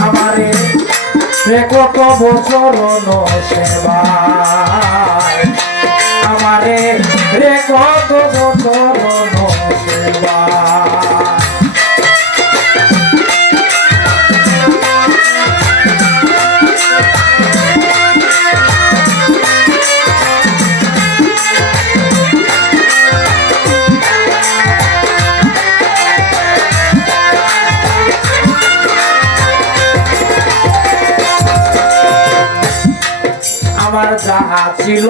আমারে কত বছর সেবা আমারে রে কত বছর যাহা ছিল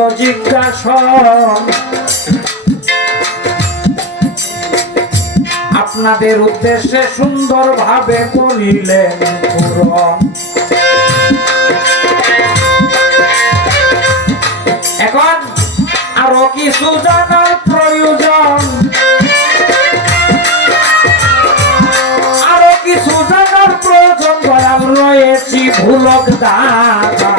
আপনাদের উদ্দেশ্যে সুন্দরভাবে করিলেন পূরণ এখন আরও কিছু জানার প্রয়োজন। আরও কিছু জানার প্রয়োজন রয়েছি ভুলক দাদা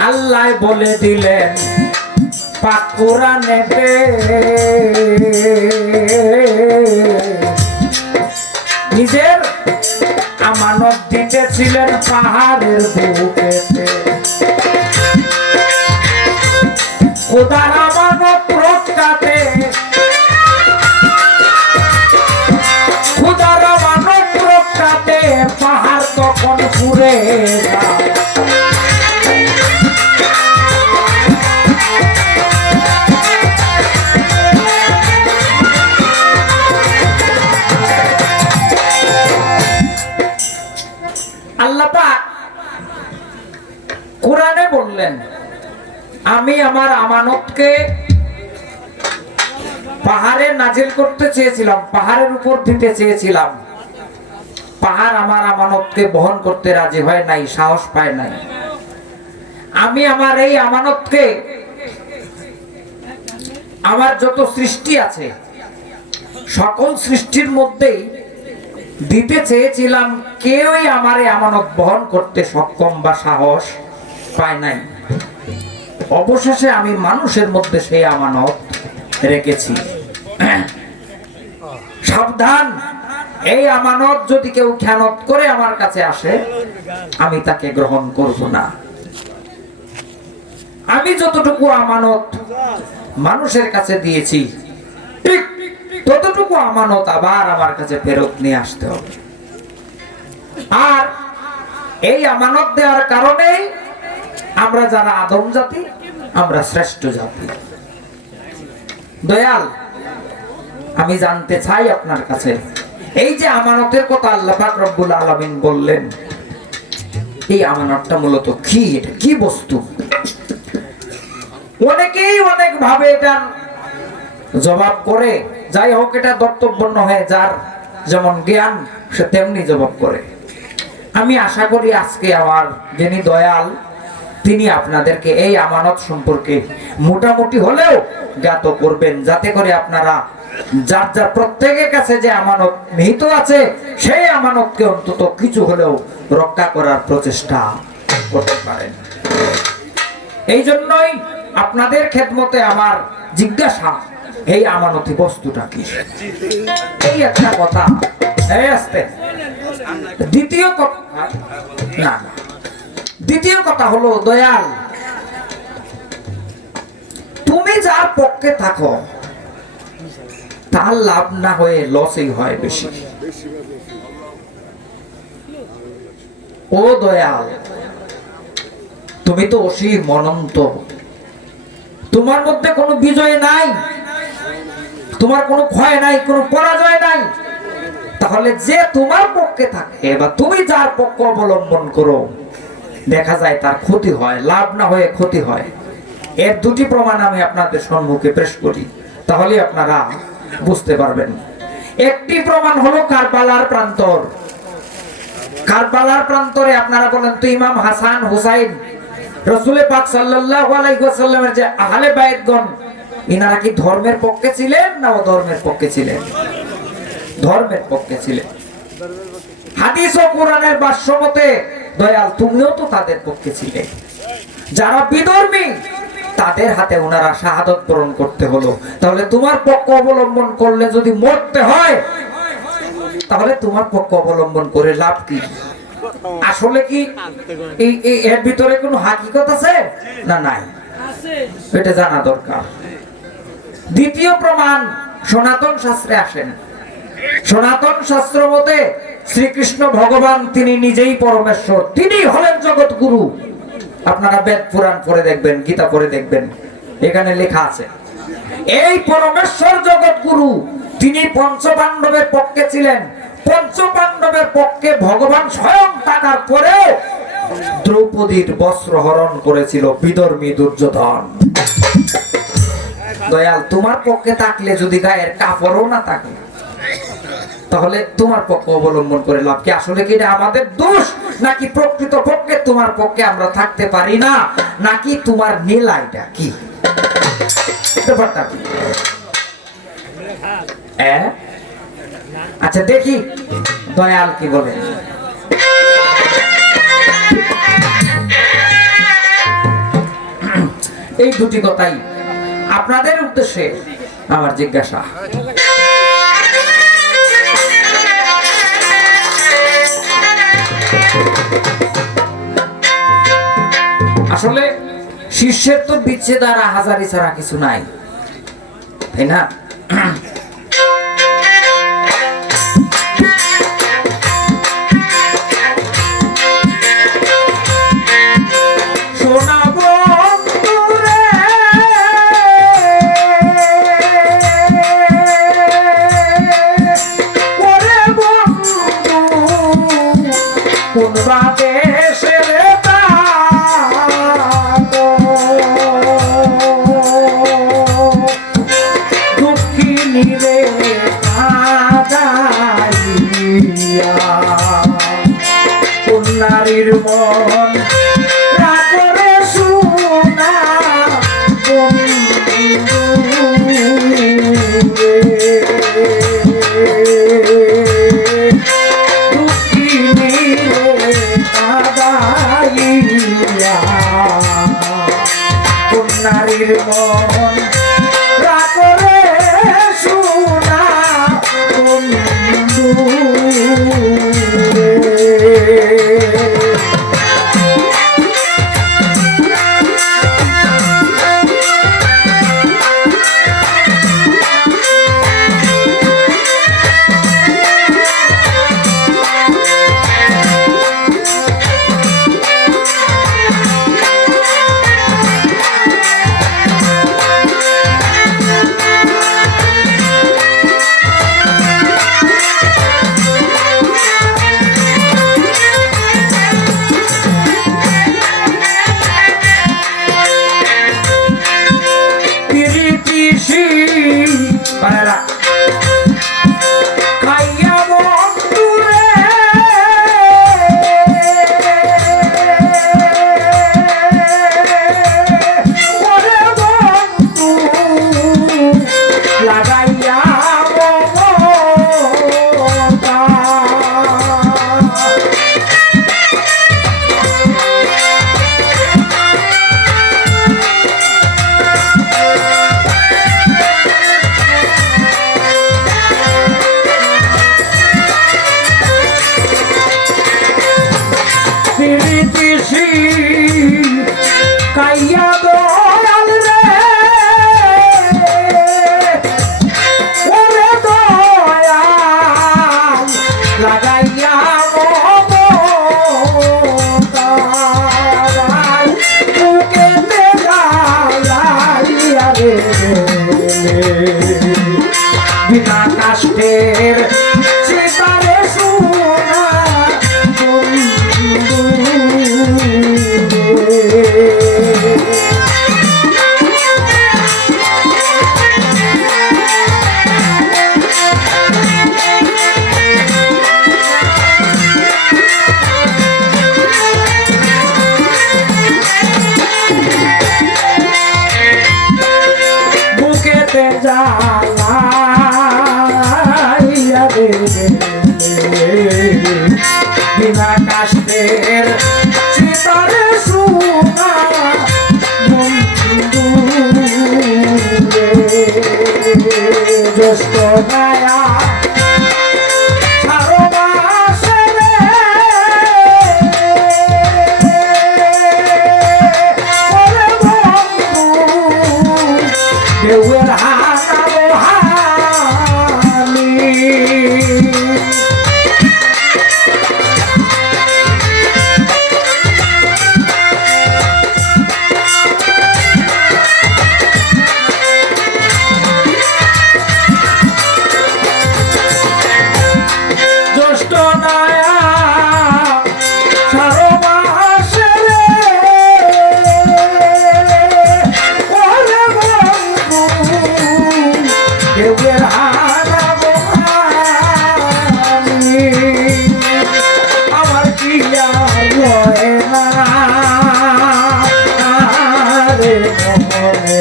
আল্লাহ বলে দিলেন পাক কোরআনেতে নিজের আমানত দিতেছিলেন পাহাড়ের বুকেতে পাহাড় তখন ঘুরে আমার আমানতকে পাহাড়ে নাজিল করতে চেয়েছিলাম, পাহাড়ের উপর দিতে চেয়েছিলাম। পাহাড় আমার আমানতকে বহন করতে রাজি হয় নাই, সাহস পায় নাই। আমি আমার এই আমানতকে, আমার যত সৃষ্টি আছে, সকল সৃষ্টির মধ্যেই দিতে চেয়েছিলাম, কেউই আমারে আমানত বহন করতে সক্ষম বা সাহস পায় নাই। অবশেষে আমি মানুষের মধ্যে সেই আমানত রেখেছি। সাবধান, এই আমানত যদি কেউ খেয়ানত করে আমার কাছে আসে, আমি তাকে গ্রহণ করব না। আমি যতটুকু আমানত মানুষের কাছে দিয়েছি, ঠিক ততটুকু আমানত আবার আমার কাছে ফেরত নিয়ে আসতে হবে। আর এই আমানত দেওয়ার কারণে আমরা যারা আদম জাতি আমরা শ্রেষ্ঠ জাতি। দয়াল, আমি জানতে চাই আপনার কাছে, এই যে আমানতের কথা আল্লাহ রব্বুল আলামিন বললেন, এই আমানতটা মূলত কি? এটা কি বস্তু? অনেকেই অনেক ভাবে এটার জবাব করে, যাই হোক, এটা দর্তব্য হয়ে যার যেমন জ্ঞান, সে তেমনি জবাব করে। আমি আশা করি আজকে আমার যিনি দয়াল তিনি আপনাদেরকে এই আমানত সম্পর্কে মোটামুটি হলেও জ্ঞাত করবেন, যাতে করে আপনারা যার যার প্রত্যেকের কাছে যে আমানত নিহিত আছে, সেই আমানতকে অন্তত কিছু হলেও রক্ষা করার প্রচেষ্টা করতে পারেন। এই জন্যই আপনাদের খেদমতে আমার জিজ্ঞাসা, এই আমানতি বস্তুটা কি? এই একটা কথা দ্বিতীয় কথা, না না। দ্বিতীয় কথা হলো, দয়াল, তুমি যার পক্ষে থাকো, তার লাভ না হয়ে লসই হয় বেশি। ও দয়াল, তুমি তো অসীম অনন্ত। তোমার মধ্যে কোনো বিজয় নাই, তোমার কোনো ক্ষয় নাই, কোনো পরাজয় নাই। তাহলে যে তোমার পক্ষে থাকে বা তুমি যার পক্ষ অবলম্বন করো দেখা যায় তার ক্ষতি হয়, লাভ না হয়ে ক্ষতি হয়। এর দুটি প্রমাণ আমি আপনাদের সম্মুখে পেশ করি, তাহলে আপনারা বুঝতে পারবেন। একটি প্রমাণ হলো কারবালার প্রান্তর। কারবালার প্রান্তরে আপনারা বলেন তো ইমাম হাসান হুসাইন রসুলে পাক ওয়াসাল্লামের যে আহলে বাইতগণ, ইনারা কি ধর্মের পক্ষে ছিলেন না অধর্মের পক্ষে ছিলেন? ধর্মের পক্ষে ছিলেন। হাদিস ও কোরআনের ভাষ্য মতে দয়াল তুমিও তো তাদের পক্ষে ছিলে। যারা বিধর্মী তাদের হাতে ওনারা শাহাদত পূরণ করতে হলো। তাহলে তোমার পক্ষ অবলম্বন করলে যদি মরতে হয় তাহলে তোমার পক্ষ অবলম্বন করে লাভ কি? আসলে কি এই এর ভিতরে কোনো হাকিকত আছে? না নাই। এটা জানা দরকার। দ্বিতীয় প্রমাণ সনাতন শাস্ত্রে আসেন। সনাতন শাস্ত্র মতে শ্রীকৃষ্ণ ভগবান তিনি নিজেই পরমেশ্বর। তিনি হলেন জগৎ গুরু আপনারা বেদ পুরাণ পড়ে দেখবেন, গীতা পড়ে দেখবেন। এখানে লেখা আছে, এই পরমেশ্বর জগৎ গুরু তিনি পঞ্চপাণ্ডবের পক্ষে ছিলেন। পঞ্চপাণ্ডবের পক্ষে ভগবান স্বয়ং থাকার পরেও দ্রৌপদীর বস্ত্র হরণ করেছিল বিধর্মী দুর্যোধন। দয়াল, তোমার পক্ষে থাকলে যদি গায়ের কাপড়ও না থাকে তাহলে তোমার পক্ষে অবলম্বন করে লাভ কি? আসলে কি এটা আমাদের দোষ? নাকি প্রকৃত পক্ষে তোমার পক্ষে আমরা থাকতে পারি না? নাকি তোমার নীলাইটা কি? ব্যাপারটা কি? আচ্ছা দেখি। দয়াল কি বলে? এই দুটি কথাই আপনাদের উদ্দেশ্যে আমার জিজ্ঞাসা। আসলে শিষ্যের তো বিচ্ছেদ আর হাজারি ছাড়া কিছু নাই। তাই না? কোন নারীর মন? রাগরে শুনা। বন্ধু? আসবে Amen. মনে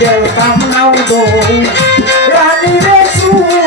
গেলতাম নাও দৌ রানী রে সুনা